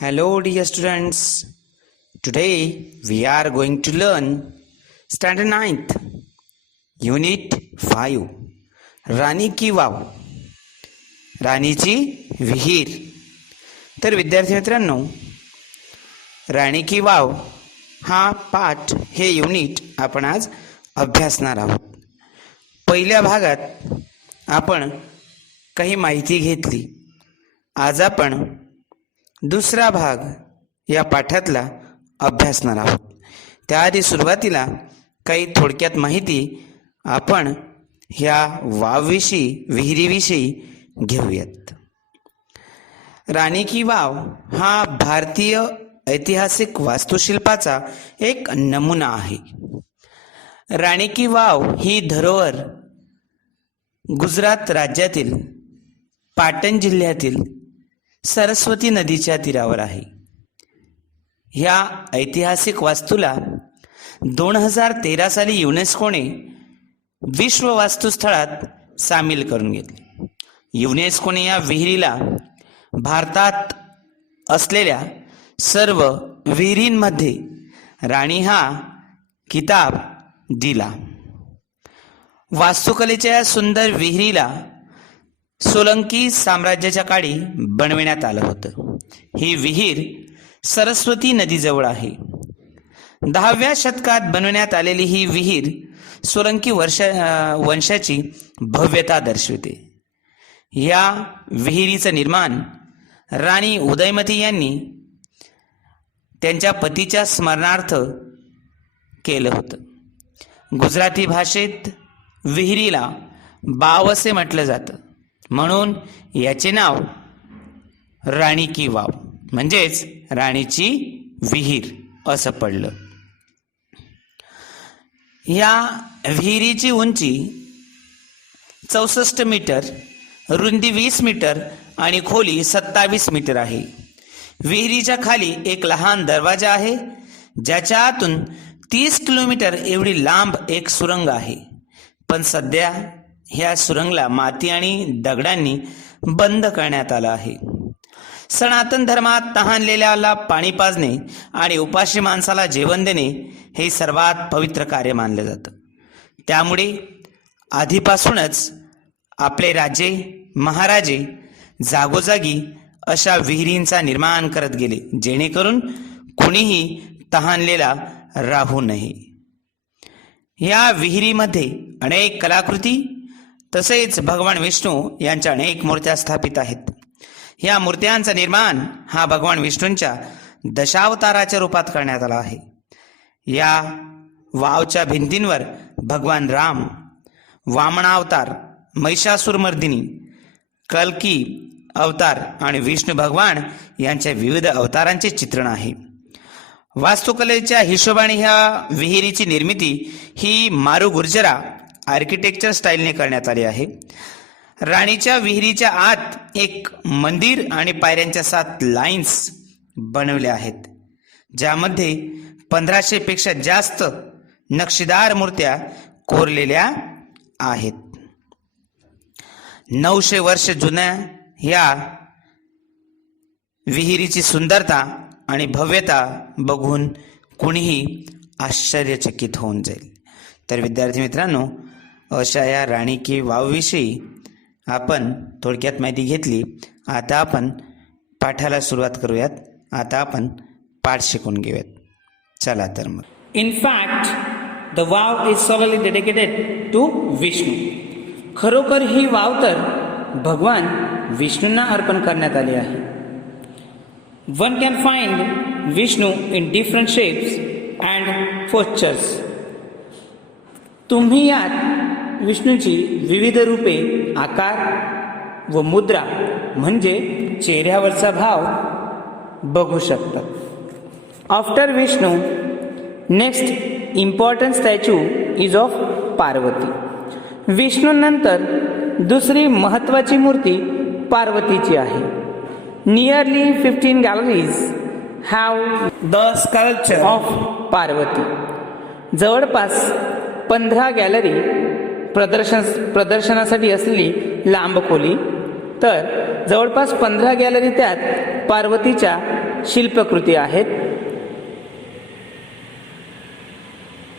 Hello, dear students. Today we are going to learn Standard 9th, Unit 5, राणी की wow, राणीची विहीर. तर विद्यार्थी मित्रांनो, राणी की वाव हा पाठ हे युनिट आपण आज अभ्यासणार आहोत. पहिल्या भागात आपण काही माहिती घेतली. आज आपण दुसरा भाग या पाठातला अभ्यासणार आहोत. त्याआधी सुरुवातीला काही थोडक्यात माहिती आपण ह्या वावविषयी, विहिरीविषयी घेऊयात. राणी की वाव हा भारतीय ऐतिहासिक वास्तुशिल्पाचा एक नमुना आहे. राणी की वाव ही धरोहर गुजरात राज्यातील पाटण जिल्ह्यातील सरस्वती नदीच्या तीरावर आहे. ह्या ऐतिहासिक वास्तूला 2013 साली युनेस्कोने विश्व वास्तुस्थळात सामील करून घेतले. युनेस्कोने या विहिरीला भारतात असलेल्या सर्व विहिरींमध्ये राणी हा किताब दिला. वास्तुकलेच्या या सुंदर विहिरीला सोलंकी साम्राज्याच्या काळी बनविण्यात आलं होतं. ही विहीर सरस्वती नदीजवळ आहे. 10व्या शतकात बनवण्यात आलेली ही विहीर सोलंकी वंशाची भव्यता दर्शवते. या विहिरीचं निर्माण राणी उदयमती यांनी त्यांच्या पतीच्या स्मरणार्थ केलं होतं. गुजराती भाषेत विहिरीला बाव असे म्हटलं जातं, म्हणून याचे नाव राणी की वाव म्हणजेच राणीची विहीर असं पडलं. या विहिरीची उंची 64 मीटर, रुंदी 20 मीटर आणि खोली 27 मीटर आहे. विहिरीच्या खाली एक लहान दरवाजा आहे, ज्याच्या आतून 30 किलोमीटर एवढी लांब एक सुरंग आहे. पण सध्या ह्या सुरंगला माती आणि दगडांनी बंद करण्यात आलं आहे. सनातन धर्मात तहानलेल्याला पाणी पाजणे आणि उपाशी माणसाला जेवण देणे हे सर्वात पवित्र कार्य मानले जातं. त्यामुळे आधीपासूनच आपले राजे महाराजे जागोजागी अशा विहिरींचा निर्माण करत गेले, जेणेकरून कुणीही तहानलेला राहू नये. या विहिरीमध्ये अनेक कलाकृती तसेच भगवान विष्णू यांच्या अनेक मूर्त्या स्थापित आहेत. या मूर्त्यांचा निर्माण हा भगवान विष्णूंच्या दशावताराच्या रूपात करण्यात आला आहे. या वावच्या भिंतींवर भगवान राम, वामनावतार, महिषासुरमर्दिनी, कल्की अवतार आणि विष्णू भगवान यांच्या विविध अवतारांचे चित्रण आहे. वास्तुकलेच्या हिशोबाने ह्या विहिरीची निर्मिती ही मारू गुर्जरा आर्किटेक्चर स्टाईलने करण्यात आली आहे. राणीच्या विहिरीच्या आत एक मंदिर आणि पायऱ्यांच्या 7 लाईन्स बनवल्या आहेत, ज्यामध्ये 1500 पेक्षा जास्त नक्षीदार मूर्त्या कोरलेल्या आहेत. 900 वर्ष जुन्या या विहिरीची सुंदरता आणि भव्यता बघून कुणीही आश्चर्यचकित होऊन जाईल. तर विद्यार्थी मित्रांनो, अशा या राणी की वावविषयी आपण थोडक्यात माहिती घेतली. आता आपण पाठाला सुरुवात करूयात. आता आपण पाठ शिकून घेऊयात. चला तर मग. In fact, the vow is solely dedicated to Vishnu. खरोखर ही वाव तर भगवान विष्णूंना अर्पण करण्यात आली आहे. One can find Vishnu in different shapes and postures. तुम्ही यात विष्णूची विविध रूपे, आकार व मुद्रा म्हणजे चेहऱ्यावरचा भाव बघू शकता. After Vishnu, next important statue is of Parvati. विष्णूनंतर दुसरी महत्वाची मूर्ती पार्वतीची आहे. Nearly 15 galleries have the sculpture of Parvati. जवळपास 15 गॅलरी प्रदर्शनासाठी असलेली लांब खोली तर जवळपास 15 गॅलरी त्यात पार्वतीच्या शिल्पकृती आहेत.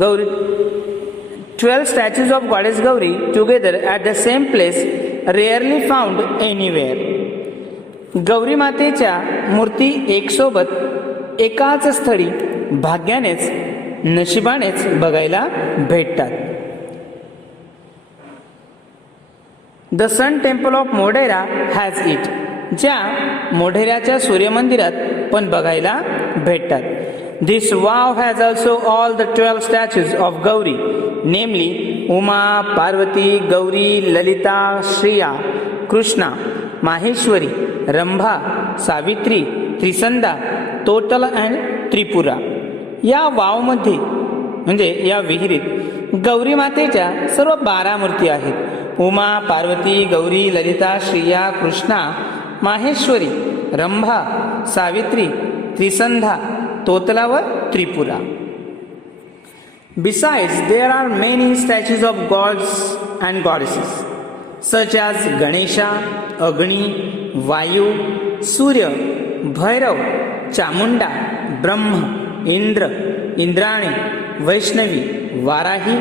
Gauri 12 statues of goddess Gauri together at the same place, rarely found anywhere. Gauri मातेच्या मूर्ती एकसोबत एकाच स्थळी भाग्यानेच नशिबानेच बघायला भेटतात. The sun temple of Modhera has it. ज्या मोढेऱ्याच्या सूर्यमंदिरात पण बघायला भेटतात. This wow has also all the 12 statues of Gauri, namely Uma, Parvati, Gauri, Lalita, Shriya, Krishna, Maheshwari, Rambha, Savitri, Trisanda, Totala and Tripura. या वावमध्ये म्हणजे या विहिरीत गौरी मातेच्या सर्व 12 मूर्ती आहेत. उमा, पार्वती, गौरी, ललिता, श्रिया, कृष्णा, माहेश्वरी, रंभा, सावित्री, त्रिसंधा, तोतला व Tripura. Besides, there are many statues of gods and goddesses, such as Ganesha, Agni, Vayu, Surya, Bhairav, Chamunda, Brahma, Indra, Indrani, Vaishnavi, Varahi,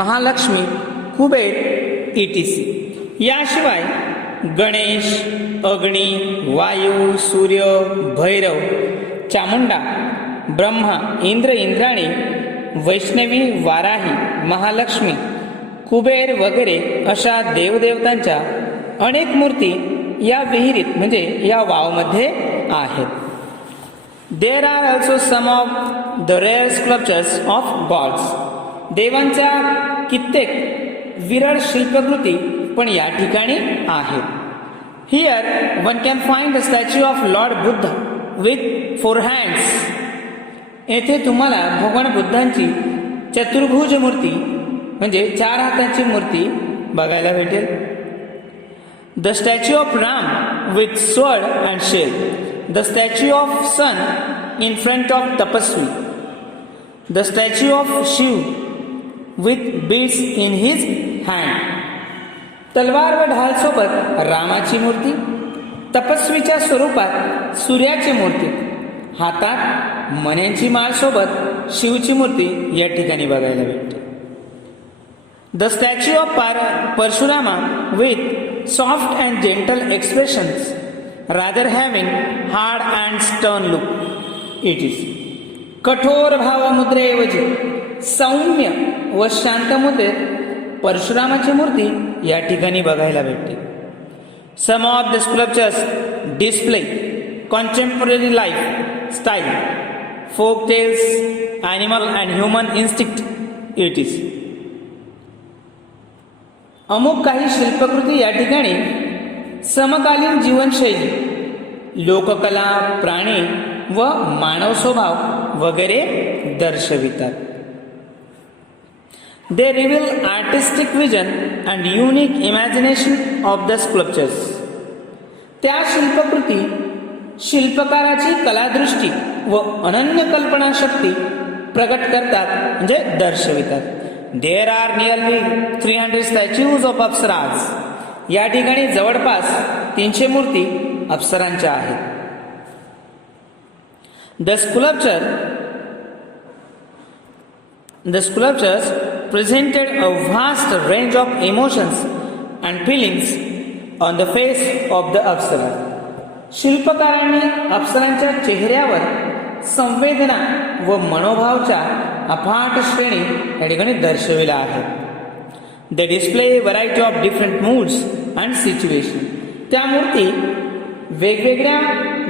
Mahalakshmi, Kuber etc. याशिवाय गणेश, अग्नी, वायू, सूर्य, भैरव, चामुंडा, ब्रह्मा, इंद्र, इंद्राणी, वैष्णवी, वाराही, महालक्ष्मी, कुबेर वगैरे अशा देवदेवतांच्या अनेक मूर्ती या विहिरीत म्हणजे या वावमध्ये आहेत. There are also some of the rare sculptures of gods. देवांच्या कित्येक विरळ शिल्पकृती पण या ठिकाणी आहेत. Here one can find the statue of lord Buddha with 4 hands. येथे तुम्हाला भगवान बुद्धांची चतुर्भुज मूर्ती म्हणजे 4 हातांची मूर्ती बघायला भेटेल. The statue of Ram with sword and shell. The statue of sun in front of तपस्वी. The statue of Shiv with beads in his hand. तलवार व ढाल सोबत रामाची मूर्ती. तपस्वीच्या स्वरूपात सूर्याची मूर्ती. हातात मण्यांची माळ सोबत शिवची मूर्ती या ठिकाणी बघायला भेटते. The statue of Parashurama with soft and gentle expressions rather having hard and stern look it is. कठोर भावमुद्रेऐवजी सौम्य व शांत मुद्रेत परशुरामाची मूर्ती या ठिकाणी बघायला भेटते. Some of the sculptures display contemporary life style, folk tales, animal and human instinct etc. अमुक काही शिल्पकृती या ठिकाणी समकालीन जीवनशैली, लोककला, प्राणी व मानव स्वभाव वगैरे दर्शवितात. They reveal artistic vision and unique imagination of the sculptures. त्या शिल्पकृती शिल्पकाराची कलादृष्टी व अनन्य कल्पनाशक्ती प्रकट करतात म्हणजे दर्शवितात. There are nearly 300 statues of apsaras. या ठिकाणी जवळपास 300 मूर्ती अप्सरांच्या आहेत. The sculptures presented a vast range of emotions and feelings on the face of the Apsara. शिल्पकारांनी अप्सरांच्या चेहऱ्यावर संवेदना व मनोभावच्या अफाट श्रेणी या ठिकाणी दर्शविल्या आहेत. They display variety of different moods and situation. त्या मूर्ती वेगवेगळ्या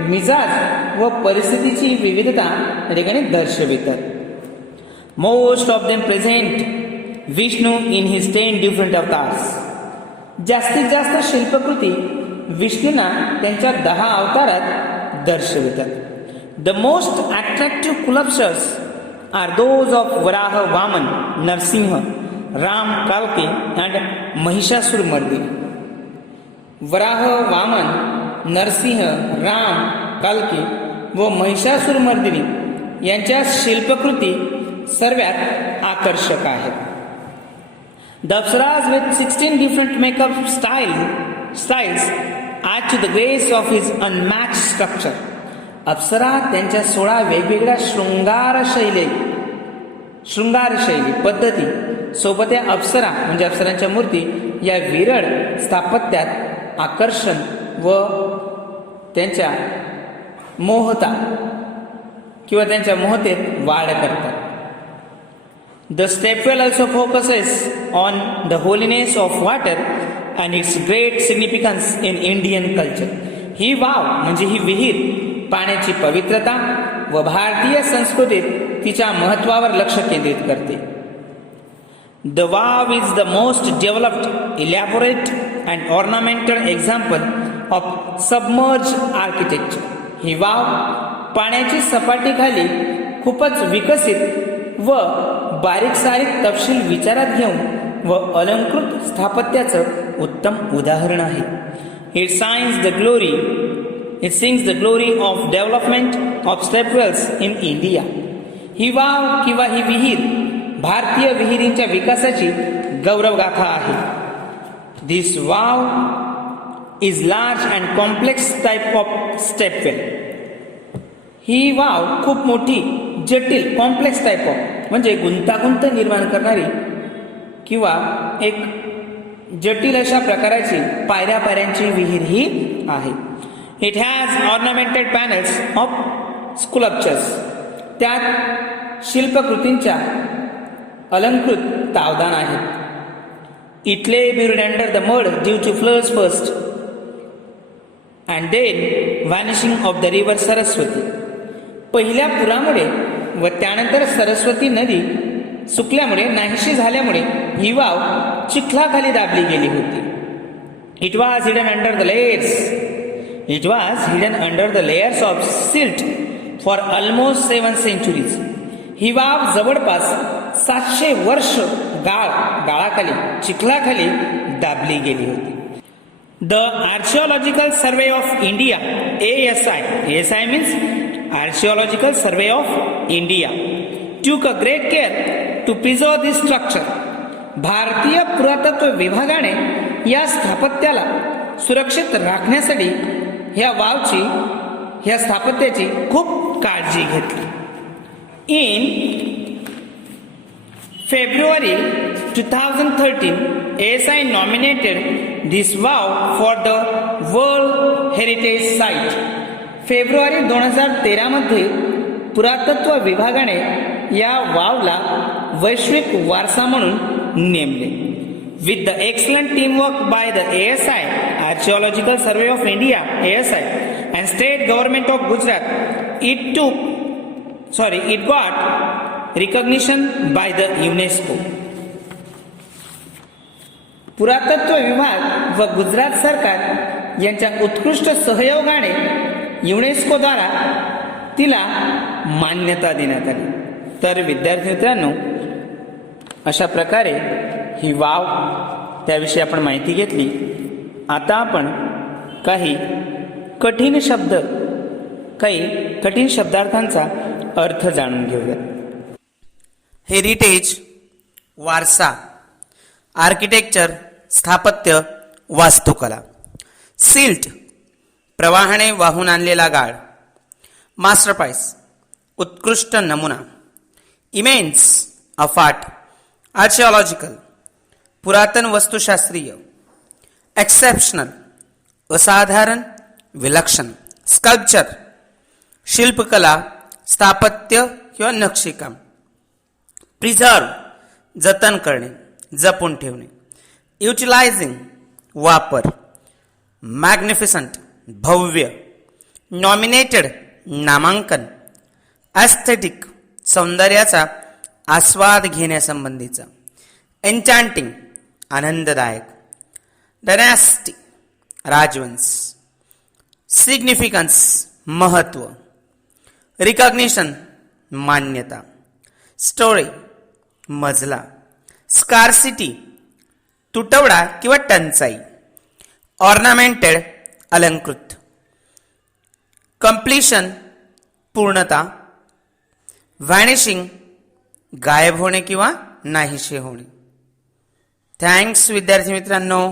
मिजाज व परिस्थितीची विविधता या ठिकाणी दर्शवितात. Most of them present Vishnu in his 10 different avatars. जास्तीत जास्त शिल्पकृती विष्णूंना त्यांच्या 10 अवतारात दर्शवितात. The most attractive sculptures are those of Varaha, Vamana, Narasimha, Ram, कालकी अँड महिषासुरमर्दिनी. वराह, वामन, नरसिंह, राम, कालकी व महिषासुरमर्दिनी यांच्या शिल्पकृती सर्वात आकर्षक आहेत. The Apsaras with 16 different makeup styles add to the grace of his unmatch structure. Apsara त्यांच्या 16 वेगवेगळ्या शृंगार शैली पद्धती सोबत या अप्सरा म्हणजे अप्सरांच्या मूर्ती या विरळ स्थापत्यात आकर्षण व त्यांच्या मोहतेत वाढ करतात. The stepwell also focuses on the holiness of water and its great significance in Indian culture. He wow म्हणजे ही विहीर पाण्याची पवित्रता व भारतीय संस्कृतीत तिच्या महत्वावर लक्ष केंद्रित करते. The wow is the most developed, elaborate and ornamented example of submerged architecture. He wow पाण्याची सपाटीखाली खूपच विकसित व बारीक सारीक तपशील विचारात घेऊन व अलंकृत स्थापत्याचं उत्तम उदाहरण आहे. It sings the glory of development of stepwells in India. He wow किंवा ही विहीर भारतीय विहिरींच्या विकासाची गौरवगाथा आहे. This wow is large and complex type of stepwell. He wow खूप मोठी, जटिल, कॉम्प्लेक्स टाईप ऑफ म्हणजे गुंतागुंत निर्माण करणारी किंवा एक जटिल अशा प्रकाराची पायऱ्यांची विहीर ही आहे. It has ornamented panels of sculptures. त्यात शिल्पकृतींच्या अलंकृत तावदान आहेत. इट ले buried under the mud due to floods first and then vanishing of the river Saraswati. पहिल्या पुरामुळे व त्यानंतर सरस्वती नदी सुकल्यामुळे नाहीशी झाल्यामुळे ही वाव चिखलाखाली दाबली गेली होती. It was hidden under the layers of silt for almost 7 centuries. He wow जवळपास 700 वर्ष गाळाखाली चिखलाखाली दाबली गेली होती. The archaeological survey of India ASI means Archaeological Survey of India took a great care to preserve this structure. भारतीय पुरातत्व विभागाने या स्थापत्याला सुरक्षित राखण्यासाठी ह्या स्थापत्याची खूप काळजी घेतली. In February 2013, ASI nominated this wow for the World Heritage Site. February 2013 मध्ये पुरातत्व विभागाने या वावला वैश्विक वारसा म्हणून नेमले. With the excellent teamwork by the ASI archaeological survey of India ASI and state government of Gujarat it got recognition by the UNESCO. पुरातत्व विभाग व गुजरात सरकार यांच्या उत्कृष्ट सहयोगाने युनेस्को द्वारा तिला मान्यता देण्यात आली. तर विद्यार्थी मित्रांनो, अशा प्रकारे ही वाव त्याविषयी आपण माहिती घेतली. आता आपण काही कठीण शब्दार्थांचा अर्थ जाणून घेऊया. हेरिटेज वारसा, आर्किटेक्चर स्थापत्य, वास्तुकला. सिल्ट प्रवाहाने वाहून आणलेला गाळ. मास्टरपाईस उत्कृष्ट नमुना. इमेन्स अफाट. आर्किओलॉजिकल पुरातन वस्तुशास्त्रीय. एक्सेप्शनल असाधारण विलक्षण. स्कल्पचर शिल्पकला, स्थापत्य किंवा नक्षीकाम. प्रिझर्व जतन करणे, जपून ठेवणे. युटिलायझिंग वापर. मॅग्निफिसंट भव्य. नॉमिनेटेड नामांकन. एस्थेटिक सौंदर्याचा आस्वाद घेण्यासंबंधीचा. एन्चांटिंग आनंददायक. डायनॅस्टी राजवंश. सिग्निफिकन्स महत्व. रिकॉग्निशन मान्यता. स्टोरी मजला. स्कार्सिटी तुटवडा किंवा टंचाई. ऑर्नामेंटेड अलंकृत. कंप्लीशन पूर्णता. व्हॅनिशिंग गायब होणे किंवा नाहीसे होणे. थँक्स विद्यार्थी मित्रांनो.